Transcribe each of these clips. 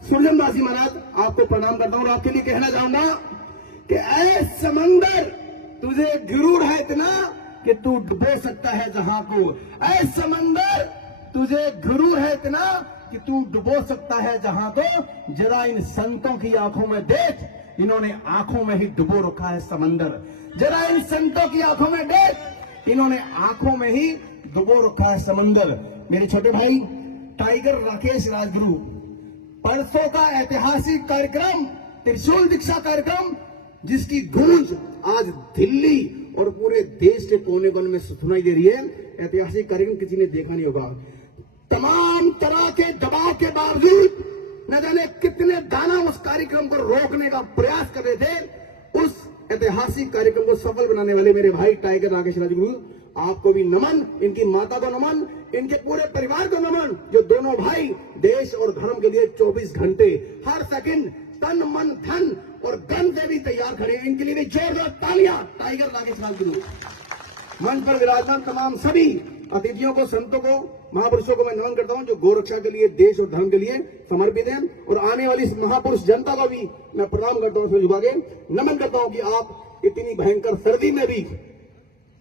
सुरजनवासी महाराज आपको प्रणाम करता हूं और आपके लिए कहना चाहूंगा कि ऐ समंदर तुझे गुरूर है इतना कि तू डुबो सकता है जहां को। ऐ समंदर तुझे गुरूर है इतना कि तू डुबो सकता है जहां को। जरा इन संतों की आंखों में देख, इन्होंने आंखों में ही डुबो रखा है समंदर। जरा इन संतों की आंखों में देख, इन्होंने आंखों में ही डुबो रखा है समंदर। मेरे छोटे भाई टाइगर राकेश राजगुरु, परसों का ऐतिहासिक कार्यक्रम त्रिशूल दीक्षा कार्यक्रम, जिसकी गूंज आज दिल्ली और पूरे देश के कोने कोने में सुनाई दे रही है। ऐतिहासिक कार्यक्रम किसी ने देखा नहीं होगा। तमाम तरह के दबाव के बावजूद न जाने कितने दाना उस कार्यक्रम को रोकने का प्रयास कर रहे थे। उस ऐतिहासिक कार्यक्रम को सफल बनाने वाले मेरे भाई टाइगर राकेश राजगुरु, आपको भी नमन, इनकी माता को नमन, इनके पूरे परिवार को नमन, जो दोनों भाई देश और धर्म के लिए 24 घंटे हर सेकंड तन मन धन और गन से भी तैयार खड़े हैं। इनके लिए भी जोरदार तालियां टाइगर राकेश राजगुरु। मंच पर विराजमान तमाम सभी अतिथियों को, संतों को, महापुरुषों को मैं नमन करता हूं जो गोरक्षा के लिए, देश और धर्म के लिए समर्पित हैं। और आने वाली इस महापुरुष जनता को भी मैं प्रणाम करता हूं, झुका के नमन करता हूं कि आप इतनी भयंकर सर्दी में भी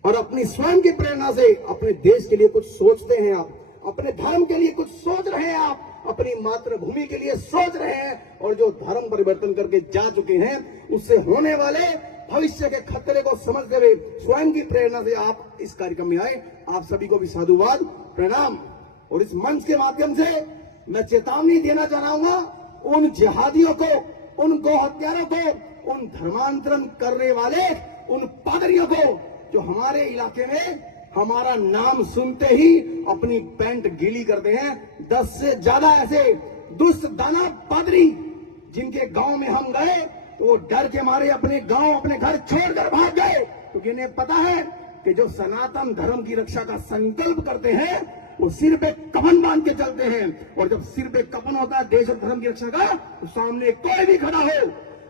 और अपनी स्वयं की प्रेरणा से अपने देश के लिए कुछ सोचते हैं, आप अपने धर्म के लिए कुछ सोच रहे हैं, आप अपनी मातृभूमि के लिए सोच रहे हैं। और जो धर्म परिवर्तन करके जा चुके हैं, उससे होने वाले भविष्य के खतरे को समझते हुए स्वयं की प्रेरणा से आप इस कार्यक्रम में आए। आप सभी को भी साधुवाद, प्रणाम। और इस मंच के माध्यम से मैं चेतावनी देना चाहूंगा उन जिहादियों को, उन गौ हत्यारों को, उन धर्मांतरण करने वाले उन पादरियों को जो हमारे इलाके में हमारा नाम सुनते ही अपनी पैंट गीली करते हैं। 10 से ज्यादा ऐसे दुष्ट दाना पादरी जिनके गांव में हम गए तो वो डर के मारे अपने गांव, अपने घर छोड़कर भाग गए, क्योंकि इन्हें पता है कि जो सनातन धर्म की रक्षा का संकल्प करते हैं वो सिर पे कफन बांध के चलते हैं। और जब सिर पे कफन होता है देश और धर्म की रक्षा का, तो सामने कोई भी खड़ा हो,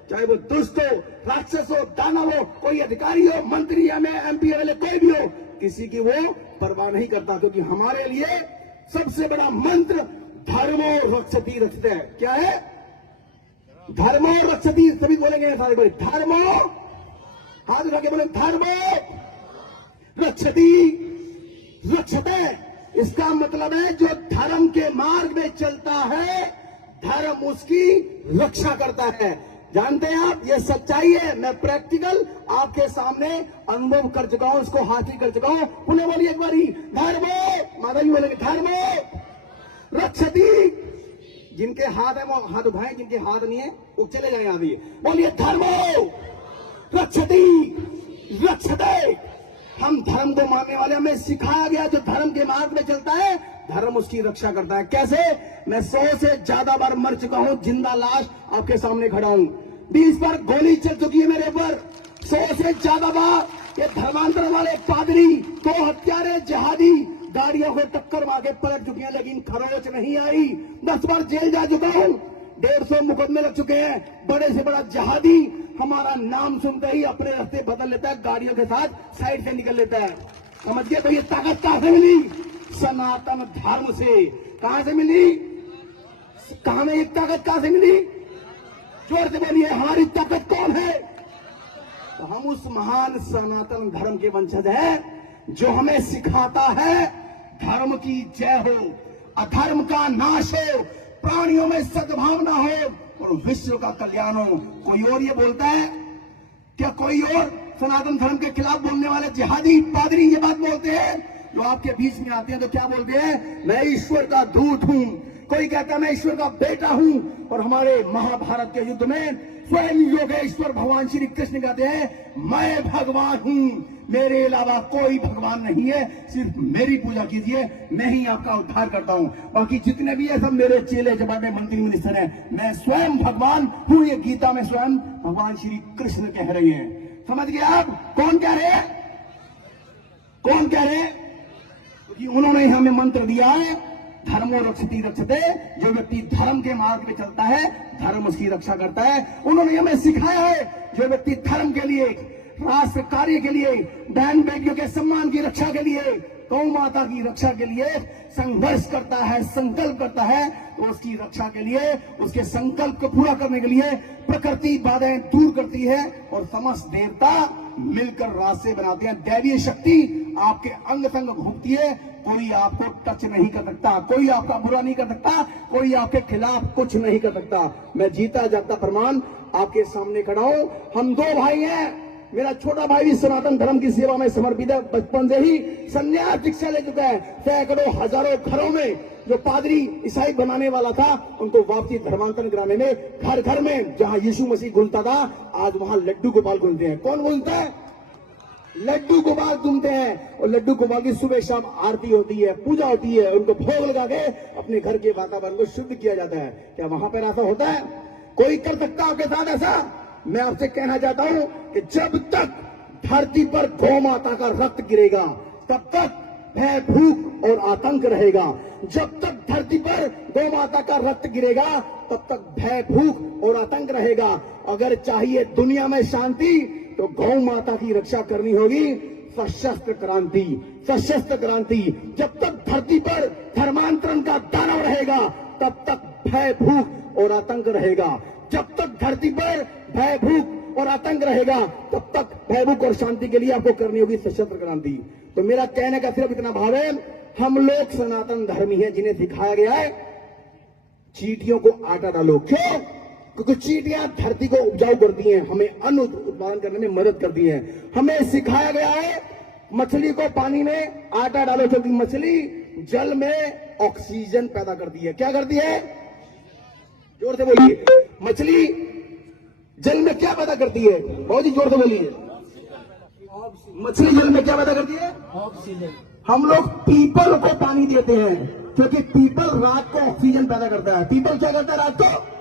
चाहे वो दुष्ट हो, राक्षस हो, दानव हो, कोई अधिकारी हो, मंत्री, एमपी, एमएलए, कोई भी हो, किसी की वो परवाह नहीं करता। क्योंकि हमारे लिए सबसे बड़ा मंत्र धर्मो रक्षति रक्षते है। क्या है? धर्मो रक्षति। सभी बोलेंगे सारे बोले धर्मो, हाथ उठा के बोले धर्मो रक्षति रक्षते। इसका मतलब है जो धर्म के मार्ग में चलता है, धर्म उसकी रक्षा करता है। जानते हैं आप, ये सच्चाई है। मैं प्रैक्टिकल आपके सामने अनुभव कर चुका हूं, इसको हासिल कर चुका हूं। उन्हें बोलिए एक बारी धर्मो, माता जी बोलेंगे धर्मो रक्षति। जिनके हाथ है वो हाथ उठाएं, जिनके हाथ नहीं है वो चले जाए। यहाँ बोलिए धर्मो रक्षति रक्षते। हम धर्म को मानने वाले, हमें सिखाया गया जो धर्म के मार्ग में चलता है धर्म उसकी रक्षा करता है। कैसे? मैं 100 से ज्यादा बार मर चुका हूं, जिंदा लाश आपके सामने खड़ा हूं। 20 बार गोली चल चुकी है मेरे पर, 100 से ज्यादा बार ये धर्मांतरण वाले पादरी, तो हत्यारे, जिहादी गाड़ियों को टक्कर मार के पलट चुके हैं, लेकिन खरोच नहीं आई। 10 बार जेल जा चुका हूं, 150 मुकदमे लग चुके हैं। बड़े से बड़ा जिहादी हमारा नाम सुनते ही अपने रास्ते बदल लेता है, गाड़ियों के साथ साइड से निकल लेता है। समझिए तो ये ताकत कहां से मिली? सनातन धर्म से। कहां से मिली? कहां में ये ताकत कहां से मिली? जोर से बोलिए, हमारी ताकत कौन है? तो हम उस महान सनातन धर्म के वंशज हैं जो हमें सिखाता है धर्म की जय हो, अधर्म का नाश हो, प्राणियों में सद्भावना हो और विश्व का कल्याण हो। कोई और ये बोलता है क्या? कोई और सनातन धर्म के खिलाफ बोलने वाले जिहादी पादरी ये बात बोलते हैं? जो आपके बीच में आते हैं तो क्या बोलते हैं? मैं ईश्वर का दूत हूं। कोई कहता है मैं ईश्वर का बेटा हूं। और हमारे महाभारत के युद्ध में स्वयं योगेश्वर भगवान श्री कृष्ण कहते हैं मैं भगवान हूं, मेरे अलावा कोई भगवान नहीं है, सिर्फ मेरी पूजा कीजिए, मैं ही आपका उद्धार करता हूं। बाकी जितने भी है सब मेरे चेले चपाटे मंत्री मिनिस्टर हैं, मैं स्वयं भगवान हूं। ये गीता में स्वयं भगवान श्री कृष्ण कह रहे हैं। समझ गए आप? कौन कह रहे हैं? कौन कह रहे हैं? क्योंकि उन्होंने हमें मंत्र दिया है धर्मो रक्षति रक्षते। जो व्यक्ति धर्म के मार्ग में चलता है धर्म उसकी रक्षा करता है। उन्होंने हमें सिखाया है जो व्यक्ति धर्म के लिए, राष्ट्र कार्य के लिए, बहन बेटियों के सम्मान की रक्षा के लिए गौ माता की रक्षा के लिए संघर्ष करता है, संकल्प करता है, तो उसकी रक्षा के लिए, उसके संकल्प को पूरा करने के लिए प्रकृति बाधाएं दूर करती है और समस्त देवता मिलकर रास्ते बनाते हैं। दैवीय शक्ति आपके अंग संग घूमती है, कोई आपको टच नहीं कर सकता, कोई आपका बुरा नहीं कर सकता, कोई आपके खिलाफ कुछ नहीं कर सकता। मैं जीता जागता प्रमाण आपके सामने खड़ा हूं। हम दो भाई हैं, मेरा छोटा भाई भी सनातन धर्म की सेवा में समर्पित है, बचपन से ही संन्यास शिक्षा ले चुका है। सैकड़ों हजारों घरों में जो पादरी ईसाई बनाने वाला था, उनको वापसी धर्मांतरण कराने में घर घर में जहां यीशु मसीह घूमता था, आज वहां लड्डू गोपाल घूमते हैं। कौन घूमता है? लड्डू गोपाल घूमते हैं। और लड्डू गोपाल की सुबह शाम आरती होती है, पूजा होती है, उनको भोग लगा के अपने घर के वातावरण को शुद्ध किया जाता है। क्या वहां पर ऐसा होता है? कोई कर सकता है आपके साथ ऐसा? मैं आपसे कहना चाहता हूं कि जब तक धरती पर गौ माता का रक्त गिरेगा, तब तक भय, भूख और आतंक रहेगा। जब तक धरती पर गौ माता का रक्त गिरेगा, तब तक भय, भूख और आतंक रहेगा। अगर चाहिए दुनिया में शांति, तो गौ माता की रक्षा करनी होगी। सशस्त्र क्रांति, सशस्त्र क्रांति। जब तक धरती पर धर्मांतरण का दानव रहेगा, तब तक भय, भूख और आतंक रहेगा। जब तक धरती पर भय, भूख और आतंक रहेगा, तब तक भय, भूख और शांति के लिए आपको करनी होगी सशस्त्र क्रांति। तो मेरा कहने का सिर्फ इतना भाव है, हम लोग सनातन धर्मी हैं, जिन्हें सिखाया गया है चींटियों को आटा डालो। क्यों? क्योंकि चींटियां धरती को उपजाऊ करती हैं, हमें अन्न उत्पादन करने में मदद करती हैं। हमें सिखाया गया है मछली को पानी में आटा डालो, क्योंकि मछली जल में ऑक्सीजन पैदा करती है। क्या करती है? जोर से बोलिए। मछली जल में क्या पैदा करती है? बहुत ही जोर से बोलिए। मछली जल में क्या पैदा करती है? ऑक्सीजन। हम लोग पीपल को पानी देते हैं, क्योंकि पीपल रात को ऑक्सीजन पैदा करता है। पीपल क्या करता है रात को?